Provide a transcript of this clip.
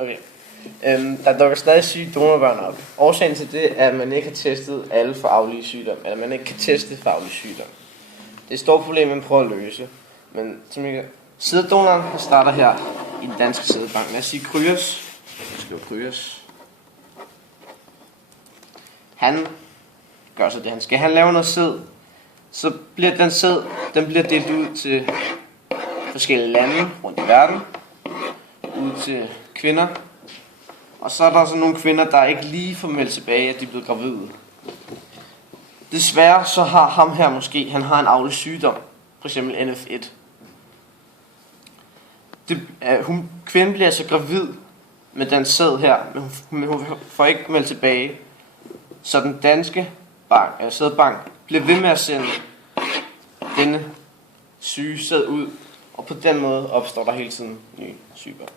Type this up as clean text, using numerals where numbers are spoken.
Okay. Der dukker stadig syge donorbørn op. Årsagen til det er, at man ikke har testet alle for arvelige sygdomme, eller man ikke kan teste for arvelige sygdomme. Det er et stort problem, man prøver at løse. Men som jeg sæddonoren starter her i den danske sædbank. Lad os sige Kryos. Jeg skriver Kryos. Han gør så det, han skal. Han laver noget sæd. Så bliver den sæd, den bliver delt ud til forskellige lande rundt i verden. Ud til kvinder. Og så er der så nogle kvinder, der ikke lige får meldt tilbage, at de er blevet gravide. Desværre så har ham her måske, han har en arvelig sygdom. For eksempel NF1. Kvinden bliver så gravid med den sæd her, men hun får ikke meldt tilbage. Så den danske sædbank bliver ved med at sende denne syge sæd ud. Og på den måde opstår der hele tiden nye sygdomme.